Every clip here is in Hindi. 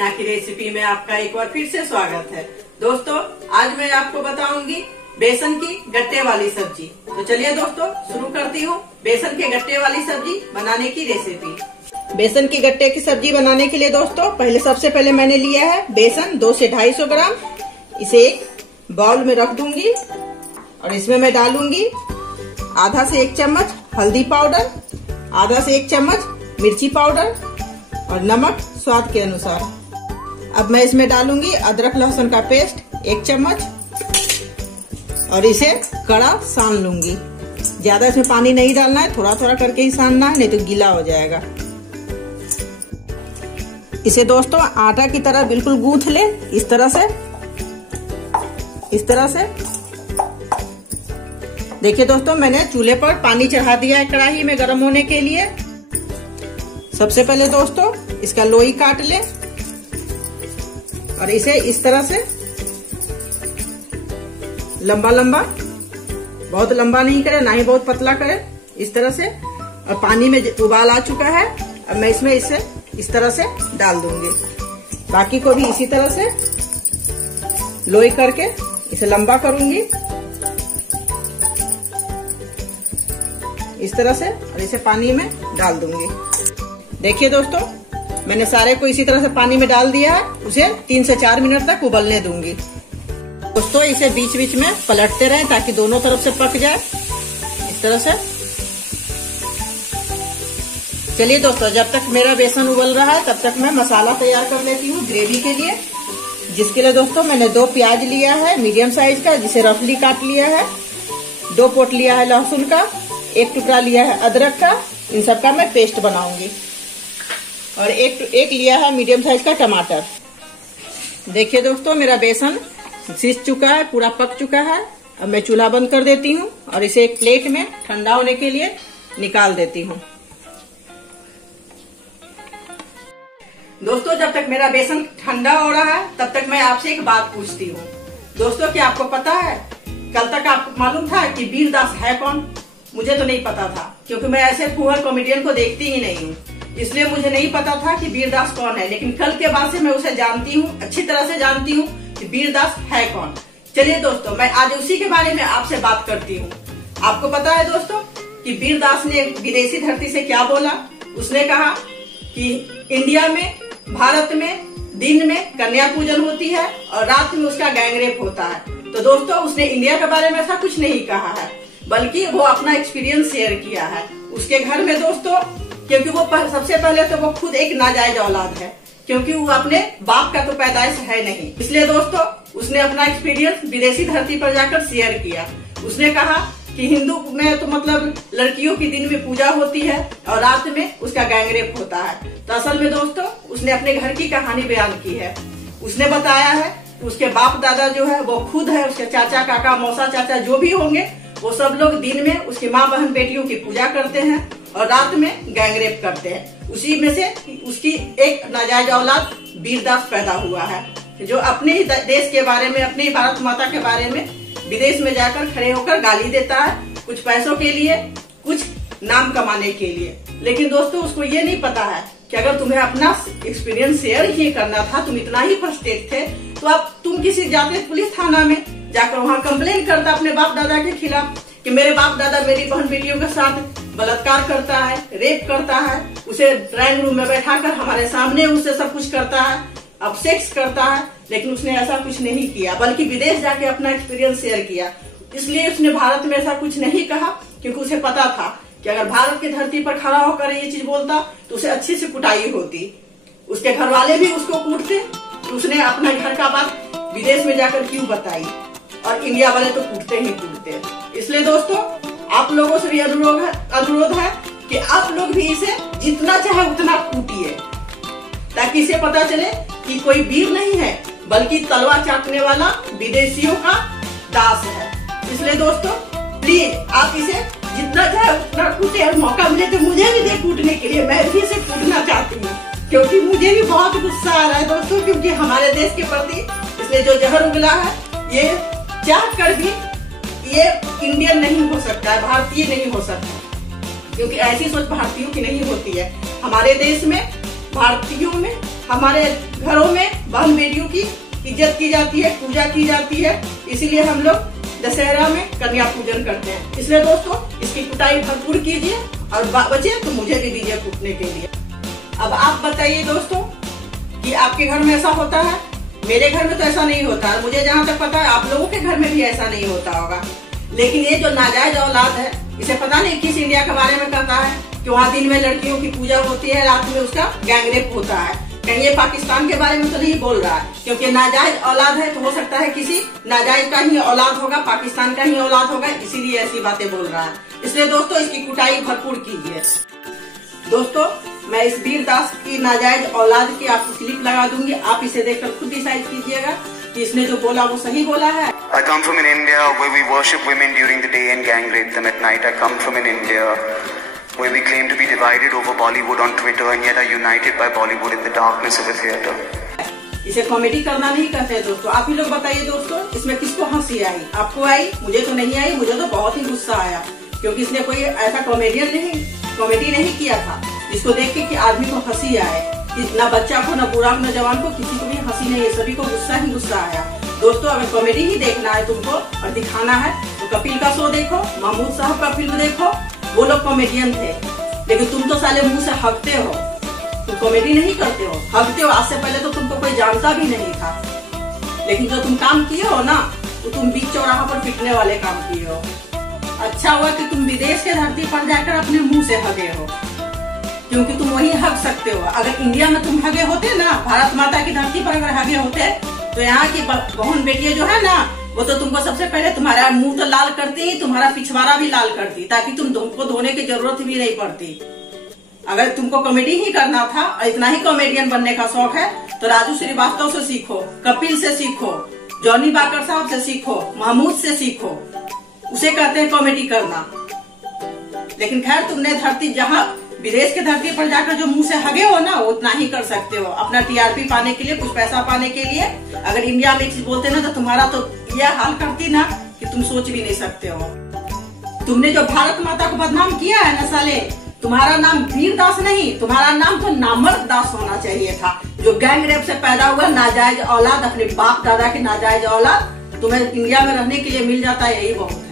टीना की रेसिपी में आपका एक बार फिर से स्वागत है। दोस्तों, आज मैं आपको बताऊंगी बेसन की गट्टे वाली सब्जी। तो चलिए दोस्तों शुरू करती हूँ बेसन के गट्टे वाली सब्जी बनाने की रेसिपी। बेसन की गट्टे की सब्जी बनाने के लिए दोस्तों सबसे पहले मैंने लिया है बेसन 200 से 250 ग्राम। इसे एक बाउल में रख दूंगी और इसमें मैं डालूंगी आधा से 1 चम्मच हल्दी पाउडर, आधा से 1 चम्मच मिर्ची पाउडर और नमक स्वाद के अनुसार। अब मैं इसमें डालूंगी अदरक लहसुन का पेस्ट 1 चम्मच और इसे कड़ा सान लूंगी। ज्यादा इसमें पानी नहीं डालना है, थोड़ा थोड़ा करके ही सानना है, नहीं तो गीला हो जाएगा। इसे दोस्तों आटा की तरह बिल्कुल गूंथ ले, इस तरह से। देखिए दोस्तों, मैंने चूल्हे पर पानी चढ़ा दिया है कढ़ाई में गर्म होने के लिए। सबसे पहले दोस्तों इसका लोई काट ले और इसे इस तरह से लंबा लंबा, बहुत लंबा नहीं करे ना ही बहुत पतला करे, इस तरह से। और पानी में उबाल आ चुका है, अब मैं इसमें इसे इस तरह से डाल दूंगी। बाकी को भी इसी तरह से लोई करके इसे लंबा करूंगी इस तरह से और इसे पानी में डाल दूंगी। देखिए दोस्तों, मैंने सारे को इसी तरह से पानी में डाल दिया है। उसे 3 से 4 मिनट तक उबलने दूंगी। दोस्तों इसे बीच बीच में पलटते रहें ताकि दोनों तरफ से पक जाए, इस तरह से। चलिए दोस्तों, जब तक मेरा बेसन उबल रहा है तब तक मैं मसाला तैयार कर लेती हूँ ग्रेवी के लिए। जिसके लिए दोस्तों मैंने 2 प्याज लिया है मीडियम साइज का, जिसे रफली काट लिया है। 2 पोट लिया है लहसुन का, 1 टुकड़ा लिया है अदरक का। इन सब का मैं पेस्ट बनाऊंगी। और एक लिया है मीडियम साइज का टमाटर। देखिए दोस्तों, मेरा बेसन सीज चुका है, पूरा पक चुका है। अब मैं चूल्हा बंद कर देती हूँ और इसे एक प्लेट में ठंडा होने के लिए निकाल देती हूँ। दोस्तों, जब तक मेरा बेसन ठंडा हो रहा है तब तक मैं आपसे एक बात पूछती हूँ। दोस्तों, क्या आपको पता है कल तक आपको मालूम था कि वीरदास है कौन? मुझे तो नहीं पता था, क्योंकि मैं ऐसे फूहड़ कॉमेडियन को देखती ही नहीं हूँ, इसलिए मुझे नहीं पता था कि वीरदास कौन है। लेकिन कल के बाद से मैं उसे जानती हूँ, अच्छी तरह से जानती हूँ कि वीरदास है कौन। चलिए दोस्तों, मैं आज उसी के बारे में आपसे बात करती हूँ। आपको पता है दोस्तों कि वीरदास ने विदेशी धरती से क्या बोला? उसने कहा कि इंडिया में, भारत में दिन में कन्या पूजन होती है और रात में उसका गैंगरेप होता है। तो दोस्तों, उसने इंडिया के बारे में ऐसा कुछ नहीं कहा है, बल्कि वो अपना एक्सपीरियंस शेयर किया है। उसके घर में दोस्तों, क्योंकि वो सबसे पहले तो वो खुद एक नाजायज औलाद है, क्योंकि वो अपने बाप का तो पैदाइश है नहीं। इसलिए दोस्तों उसने अपना एक्सपीरियंस विदेशी धरती पर जाकर शेयर किया। उसने कहा कि हिंदू में तो मतलब लड़कियों की दिन में पूजा होती है और रात में उसका गैंगरेप होता है। तो असल में दोस्तों उसने अपने घर की कहानी बयान की है। उसने बताया है कि उसके बाप दादा जो है वो खुद है, उसके चाचा काका मौसा चाचा जो भी होंगे वो सब लोग दिन में उसकी माँ बहन बेटियों की पूजा करते हैं और रात में गैंगरेप करते हैं। उसी में से उसकी एक नाजायज औलाद वीरदास पैदा हुआ है, जो अपने ही देश के बारे में, अपनी भारत माता के बारे में विदेश में जाकर खड़े होकर गाली देता है, कुछ पैसों के लिए, कुछ नाम कमाने के लिए। लेकिन दोस्तों उसको ये नहीं पता है कि अगर तुम्हें अपना एक्सपीरियंस शेयर ही करना था, तुम इतना ही फ्रस्ट्रेट थे, तो तुम किसी जाते पुलिस थाना में जाकर वहाँ कंप्लेन करता अपने बाप दादा के खिलाफ कि मेरे बाप दादा मेरी बहन बेटियों के साथ बलात्कार करता है, रेप करता है, उसे ड्राइंग रूम में बैठाकर हमारे सामने उससे सब कुछ करता है, अब सेक्स करता है। लेकिन उसने ऐसा कुछ नहीं किया, बल्कि विदेश जाके अपना एक्सपीरियंस शेयर किया। इसलिए उसने भारत में ऐसा कुछ नहीं कहा, क्योंकि उसे पता था कि अगर भारत की धरती पर खड़ा होकर ये चीज बोलता तो उसे अच्छी से कुटाई होती, उसके घर वाले भी उसको कूटते। तो उसने अपना घर का बात विदेश में जाकर क्यों बताई? और इंडिया वाले तो कूटते ही कूटते। इसलिए दोस्तों आप लोगों से भी अनुरोध है कि आप लोग भी इसे जितना चाहे उतना कूटिए, ताकि इसे पता चले कि कोई वीर नहीं है, बल्कि तलवार चाटने वाला विदेशियों का दास है। इसलिए दोस्तों प्लीज आप इसे जितना चाहे उतना कूटे, और मौका मिले तो मुझे भी दे कूटने के लिए। मैं भी इसे कूटना चाहती हूँ, क्योंकि मुझे भी बहुत गुस्सा आ रहा है दोस्तों, क्योंकि हमारे देश के प्रति इसने जो जहर उगला है, ये चाह कर भी ये इंडियन नहीं हो सकता है, भारतीय नहीं हो सकता, क्योंकि ऐसी सोच भारतीयों की नहीं होती है। हमारे देश में, भारतीयों में हमारे घरों में बहन बेटियों की इज्जत की जाती है, पूजा की जाती है, इसीलिए हम लोग दशहरा में कन्या पूजन करते हैं। इसलिए दोस्तों इसकी कुटाई भरपूर कीजिए और बचे तो मुझे भी दीजिए कूटने के लिए। अब आप बताइए दोस्तों कि आपके घर में ऐसा होता है? मेरे घर में तो ऐसा नहीं होता है, मुझे जहाँ तक पता है आप लोगों के घर में भी ऐसा नहीं होता होगा। लेकिन ये जो नाजायज औलाद है, इसे पता नहीं किस इंडिया के बारे में कहता है कि वहाँ दिन में लड़कियों की पूजा होती है, रात में उसका गैंगरेप होता है। कहीं ये पाकिस्तान के बारे में तो नहीं बोल रहा है, क्योंकि नाजायज औलाद है तो हो सकता है किसी नाजायज का ही औलाद होगा, पाकिस्तान का ही औलाद होगा, इसीलिए ऐसी बातें बोल रहा है। इसलिए दोस्तों इसकी कुटाई भरपूर कीजिए। दोस्तों मैं इस वीरदास की नाजायज औलाद की आपको क्लिप लगा दूंगी, आप इसे देखकर खुद डिसाइड कीजिएगा कि इसने जो बोला वो सही बोला है। I come from an India where we worship women during the day and gang rape them at night. I come from an India where we claim to be divided over Bollywood on Twitter and yet are united by Bollywood in the darkness of a theatre. इसे कॉमेडी करना नहीं कहते दोस्तों। आप ही लोग बताइए दोस्तों इसमें किसको हंसी आई? आपको आई? मुझे तो नहीं आई, मुझे तो बहुत ही गुस्सा आया, क्योंकि इसने कोई ऐसा कॉमेडी नहीं किया था जिसको देख के कि आदमी को हंसी आए। न बच्चा को, न बूढ़ा को, न जवान को, किसी को भी हंसी नहीं है, सभी को गुस्सा ही गुस्सा आया। दोस्तों अगर कॉमेडी ही देखना है तुमको और दिखाना है तो कपिल का शो देखो, महमूद साहब का फिल्म देखो, वो लोग कॉमेडियन थे। लेकिन तुम तो साले मुंह से हकते हो, तुम कॉमेडी नहीं करते हो, हकते हो। आज से पहले तो तुमको कोई जानता भी नहीं था, लेकिन जो तुम काम किए हो ना तो तुम बीच चौराहा पर पिटने वाले काम किए हो। अच्छा हुआ कि तुम विदेश के धरती पर जाकर अपने मुंह से हगे हो, क्योंकि तुम वही हग सकते हो। अगर इंडिया में तुम हगे होते ना, भारत माता की धरती पर अगर हगे होते तो यहाँ की बहन बेटियां जो है ना वो तो तुमको सबसे पहले तुम्हारा मुंह तो लाल करती ही, तुम्हारा पिछवाड़ा भी लाल करती, ताकि तुमको धोने की जरूरत भी नहीं पड़ती। अगर तुमको कॉमेडी ही करना था और इतना ही कॉमेडियन बनने का शौक है तो राजू श्रीवास्तव से सीखो, कपिल से सीखो, जॉनी बाकर साहब से सीखो, महमूद से सीखो, उसे कहते हैं कॉमेडी करना। लेकिन खैर तुमने धरती जहाँ विदेश के धरती पर जाकर जो मुंह से हगे हो ना वो उतना ही कर सकते हो, अपना टीआरपी पाने के लिए, कुछ पैसा पाने के लिए। अगर इंडिया में चीज बोलते ना तो तुम्हारा तो यह हाल करती ना कि तुम सोच भी नहीं सकते हो। तुमने जो भारत माता को बदनाम किया है ना साले, तुम्हारा नाम वीरदास नहीं, तुम्हारा नाम तो नामर्द दास होना चाहिए था। जो गैंग रेप से पैदा हुआ नाजायज औलाद, अपने बाप दादा की नाजायज औलाद तुम्हें इंडिया में रहने के लिए मिल जाता है, यही बहुत है।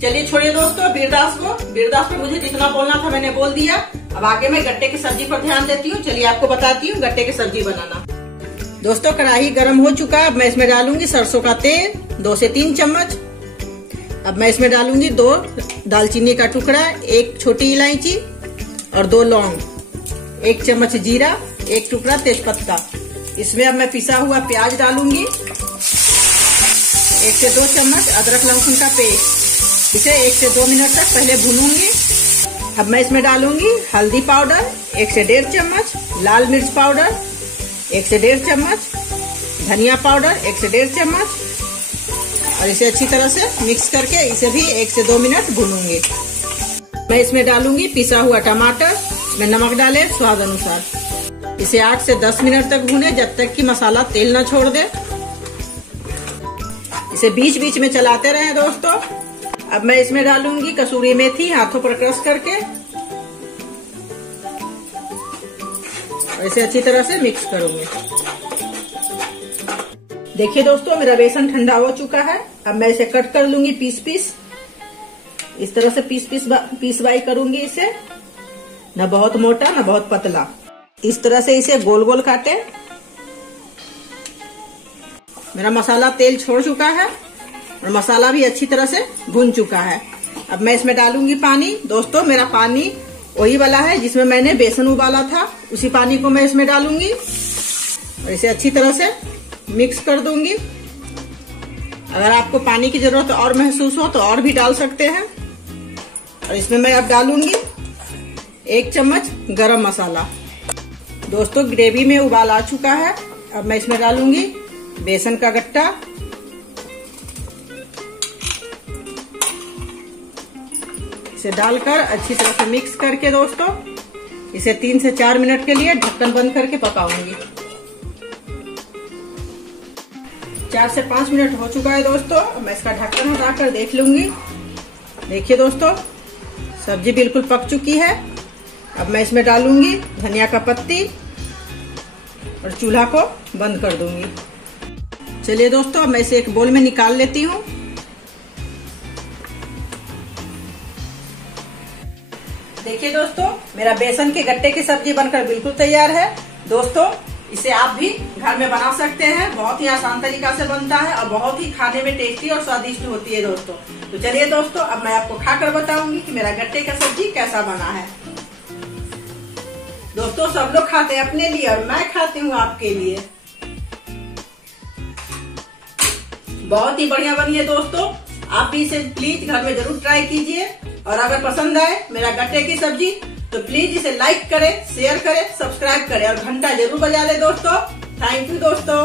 चलिए छोड़िए दोस्तों वीरदास को। वीरदास पर मुझे जितना बोलना था मैंने बोल दिया। अब आगे मैं गट्टे की सब्जी पर ध्यान देती हूँ। चलिए आपको बताती हूँ गट्टे की सब्जी बनाना। दोस्तों कढ़ाई गर्म हो चुका है, अब मैं इसमें डालूंगी सरसों का तेल 2 से 3 चम्मच। अब मैं इसमें डालूंगी 2 दालचीनी का टुकड़ा, 1 छोटी इलायची और 2 लौंग, 1 चम्मच जीरा, 1 टुकड़ा तेजपत्ता। इसमें अब मैं पिसा हुआ प्याज डालूंगी, 1 से 2 चम्मच अदरक लहसुन का पेस्ट। इसे 1 से 2 मिनट तक पहले भूनूंगी। अब मैं इसमें डालूंगी हल्दी पाउडर 1 से 1.5 चम्मच, लाल मिर्च पाउडर 1 से 1.5 चम्मच, धनिया पाउडर 1 से 1.5 चम्मच और इसे अच्छी तरह से मिक्स करके इसे भी 1 से 2 मिनट भूनूंगी। मैं इसमें डालूंगी पिसा हुआ टमाटर, इसमें नमक डालें स्वाद अनुसार। इसे 8 से 10 मिनट तक भूने जब तक कि मसाला तेल न छोड़ दे। इसे बीच बीच में चलाते रहें दोस्तों। अब मैं इसमें डालूंगी कसूरी मेथी हाथों पर क्रश करके और इसे अच्छी तरह से मिक्स करूंगी। देखिए दोस्तों मेरा बेसन ठंडा हो चुका है। अब मैं इसे कट कर लूंगी पीस पीस, इस तरह से पीस बाई करूंगी इसे, न बहुत मोटा न बहुत पतला। इस तरह से इसे गोल गोल काटे। मेरा मसाला तेल छोड़ चुका है और मसाला भी अच्छी तरह से भुन चुका है। अब मैं इसमें डालूंगी पानी। दोस्तों मेरा पानी वही वाला है जिसमें मैंने बेसन उबाला था, उसी पानी को मैं इसमें डालूंगी और इसे अच्छी तरह से मिक्स कर दूंगी। अगर आपको पानी की जरूरत और महसूस हो तो और भी डाल सकते हैं। और इसमें मैं अब डालूंगी 1 चम्मच गरम मसाला। दोस्तों ग्रेवी में उबाल आ चुका है। अब मैं इसमें डालूंगी बेसन का गट्टा, इसे डालकर अच्छी तरह से मिक्स करके दोस्तों इसे 3 से 4 मिनट के लिए ढक्कन बंद करके पकाऊंगी। 4 से 5 मिनट हो चुका है दोस्तों। मैं इसका ढक्कन हटाकर देख लूंगी। देखिए दोस्तों सब्जी बिल्कुल पक चुकी है। अब मैं इसमें डालूंगी धनिया का पत्ती, और चूल्हा को बंद कर दूंगी। चलिए दोस्तों, अब मैं इसे एक बोल में निकाल लेती हूँ। देखिए दोस्तों, मेरा बेसन के गट्टे की सब्जी बनकर बिल्कुल तैयार है। दोस्तों, इसे आप भी घर में बना सकते हैं। बहुत ही आसान तरीका से बनता है और बहुत ही खाने में टेस्टी और स्वादिष्ट होती है दोस्तों। तो चलिए दोस्तों, अब मैं आपको खाकर बताऊंगी कि मेरा गट्टे का सब्जी कैसा बना है। दोस्तों, सब लोग खाते हैं अपने लिए और मैं खाती हूँ आपके लिए। बहुत ही बढ़िया बनी है दोस्तों। आप भी इसे प्लीज घर में जरूर ट्राई कीजिए। और अगर पसंद आए मेरा गट्टे की सब्जी तो प्लीज इसे लाइक करें, शेयर करें, सब्सक्राइब करें और घंटा जरूर बजा ले दोस्तों। थैंक यू दोस्तों।